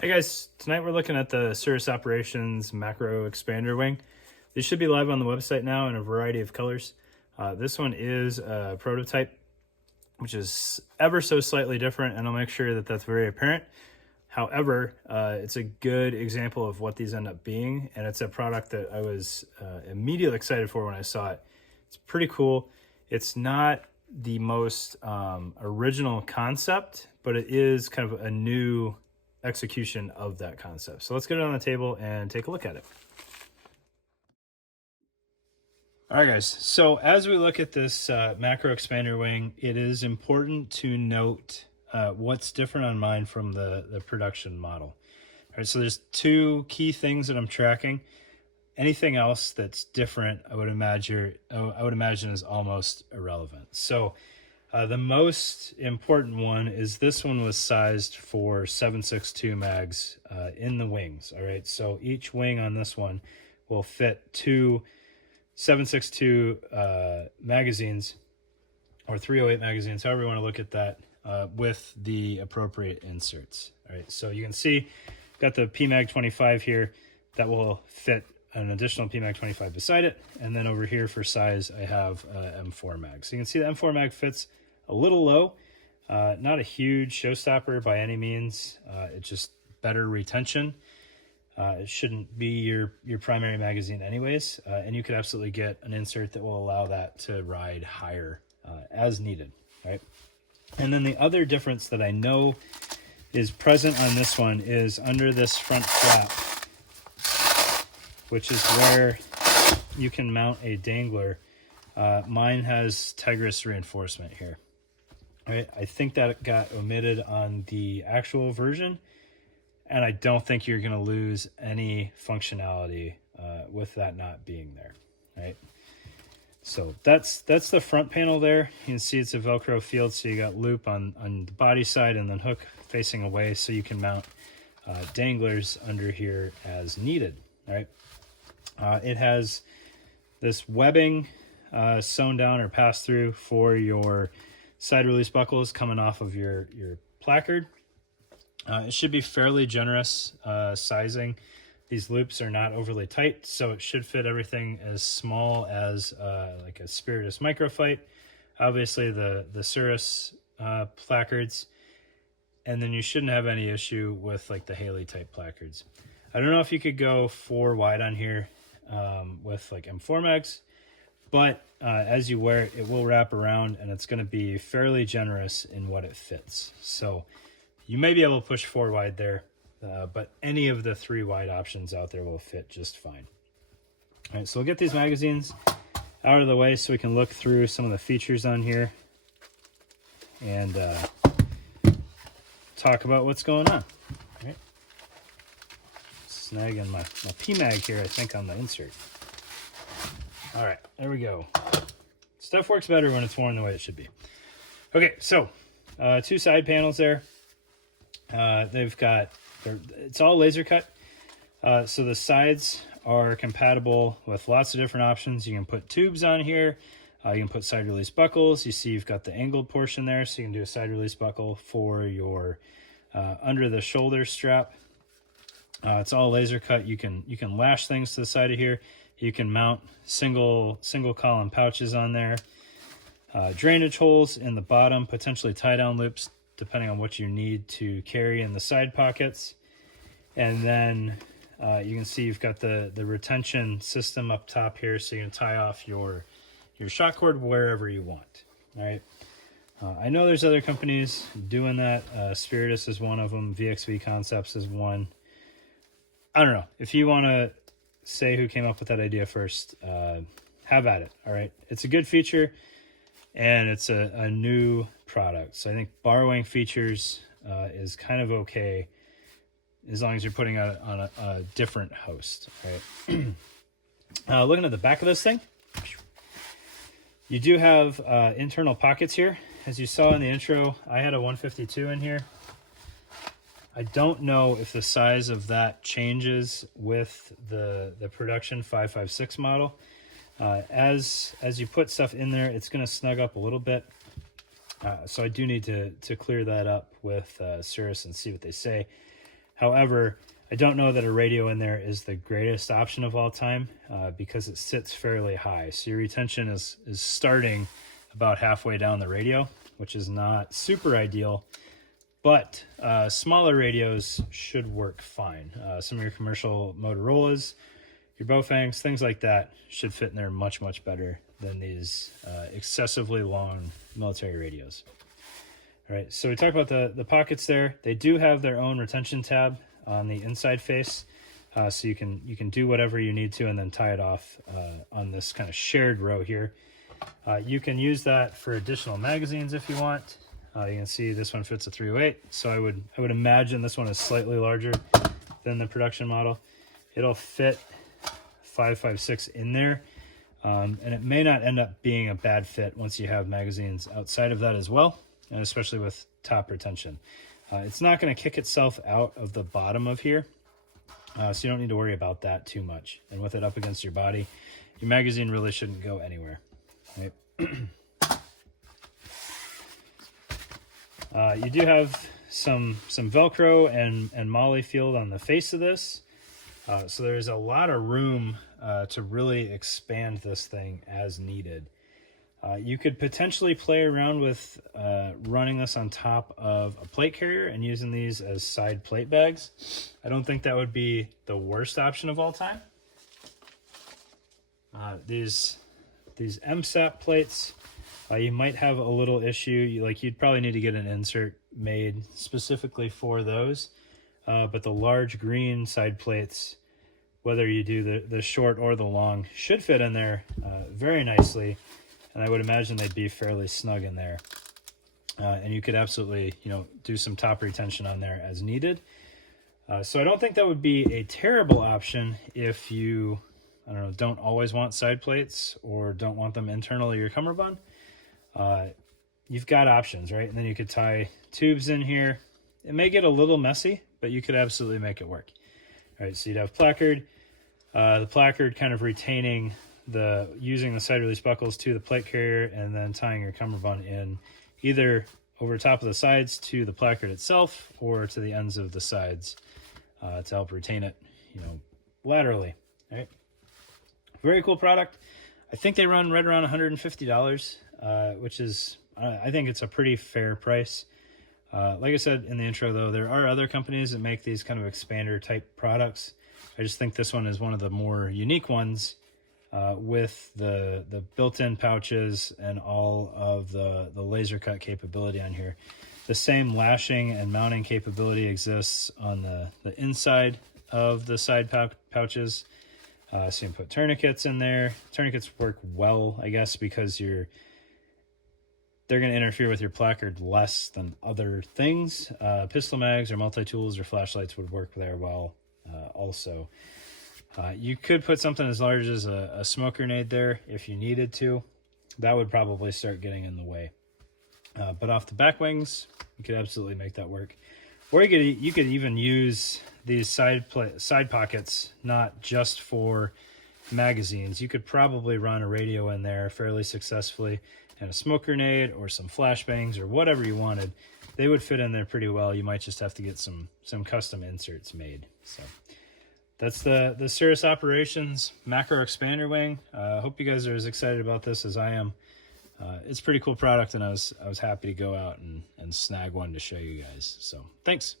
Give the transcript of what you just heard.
Hey guys, tonight we're looking at the Surus Operations Macro Expander Wing. These should be live on the website now in a variety of colors. This one is a prototype, which is ever so slightly different, and I'll make sure that that's very apparent. However, it's a good example of what these end up being, and it's a product that I was immediately excited for when I saw it. It's pretty cool. It's not the most original concept, but it is kind of a new execution of that concept. So let's get it on the table and take a look at it. All right, guys. So as we look at this macro expander wing, it is important to note what's different on mine from the production model. All right, so there's two key things that I'm tracking. Anything else that's different, I would imagine is almost irrelevant. So the most important one is this one was sized for 7.62 mags in the wings. All right, so each wing on this one will fit two 7.62 magazines or 308 magazines, however you want to look at that, with the appropriate inserts. All right, so you can see got the PMag 25 here that will fit an additional PMag 25 beside it, and then over here for size I have M4 mag. So you can see the M4 mag fits a little low, not a huge showstopper by any means. It's just better retention. It shouldn't be your primary magazine anyways, and you could absolutely get an insert that will allow that to ride higher as needed, right? And then the other difference that I know is present on this one is under this front flap, which is where you can mount a dangler. Mine has Tigris reinforcement here. Right, I think that got omitted on the actual version, and I don't think you're going to lose any functionality with that not being there. Right, so that's the front panel there. You can see it's a Velcro field, so you got loop on the body side and then hook facing away, so you can mount danglers under here as needed. Right, it has this webbing sewn down or passed through for your side release buckles coming off of your placard. It should be fairly generous sizing. These loops are not overly tight, so it should fit everything as small as like a Spiritus Microfight, obviously the Surus placards, and then you shouldn't have any issue with like the Haley type placards. I don't know if you could go 4 wide on here with like M4 mags, but as you wear it, it will wrap around, and it's going to be fairly generous in what it fits. So you may be able to push 4 wide there, but any of the 3 wide options out there will fit just fine. All right, so we'll get these magazines out of the way so we can look through some of the features on here and talk about what's going on. All right. Snagging my PMag here, I think, on the insert. All right, there we go. Stuff works better when it's worn the way it should be. Okay, so 2 side panels there. It's all laser cut. So the sides are compatible with lots of different options. You can put tubes on here. You can put side release buckles. You see you've got the angled portion there, so you can do a side release buckle for your under the shoulder strap. It's all laser cut. You can lash things to the side of here. You can mount single column pouches on there. Drainage holes in the bottom, potentially tie down loops depending on what you need to carry in the side pockets. And then you can see you've got the retention system up top here, so you can tie off your shock cord wherever you want. All right. I know there's other companies doing that. Spiritus is one of them. VXV Concepts is one. I don't know. If you want to say who came up with that idea first, have at it. All right, it's a good feature, and it's a new product, so I think borrowing features is kind of okay as long as you're putting it on a different host. Right. Looking at the back of this thing, you do have internal pockets here. As you saw in the intro, I had a 152 in here. I don't know if the size of that changes with the production 556 model. As you put stuff in there, it's going to snug up a little bit. So I do need to clear that up with Surus and see what they say. However, I don't know that a radio in there is the greatest option of all time because it sits fairly high. So your retention is starting about halfway down the radio, which is not super ideal, but smaller radios should work fine. Some of your commercial Motorola's, your Baofangs, things like that should fit in there much, much better than these excessively long military radios. All right, so we talked about the pockets there. They do have their own retention tab on the inside face, so you can do whatever you need to and then tie it off on this kind of shared row here. You can use that for additional magazines if you want. You can see this one fits a 308, so I would imagine this one is slightly larger than the production model. It'll fit 5.56 in there, and it may not end up being a bad fit once you have magazines outside of that as well, and especially with top retention. It's not going to kick itself out of the bottom of here, so you don't need to worry about that too much. And with it up against your body, your magazine really shouldn't go anywhere. Right? You do have some Velcro and Moly field on the face of this, so there's a lot of room to really expand this thing as needed. You could potentially play around with running this on top of a plate carrier and using these as side plate bags. I don't think that would be the worst option of all time. These MSAP plates, you might have a little issue. You'd probably need to get an insert made specifically for those. But the large green side plates, whether you do the short or the long, should fit in there very nicely. And I would imagine they'd be fairly snug in there. And you could absolutely, do some top retention on there as needed. So I don't think that would be a terrible option if you, don't always want side plates or don't want them internal to your cummerbund. You've got options, right? And then you could tie tubes in here. It may get a little messy, but you could absolutely make it work. All right, so you'd have placard. The placard kind of retaining using the side release buckles to the plate carrier and then tying your cummerbund in either over top of the sides to the placard itself or to the ends of the sides to help retain it, laterally. Right? Very cool product. I think they run right around $150, which is, I think it's a pretty fair price. Like I said in the intro, though, there are other companies that make these kind of expander type products. I just think this one is one of the more unique ones. With the built-in pouches and all of the laser cut capability on here. The same lashing and mounting capability exists on the inside of the side pouches. So you can put tourniquets in there. Tourniquets work well, I guess, because they're going to interfere with your placard less than other things. Pistol mags or multi-tools or flashlights would work there well also. You could put something as large as a smoke grenade there if you needed to. That would probably start getting in the way. But off the back wings, you could absolutely make that work. Or you could even use these side pockets, not just for magazines. You could probably run a radio in there fairly successfully, and a smoke grenade or some flashbangs or whatever you wanted. They would fit in there pretty well. You might just have to get some custom inserts made. So that's the Surus Operations macro expander wing. I hope you guys are as excited about this as I am. It's a pretty cool product, and I was happy to go out and snag one to show you guys. So thanks.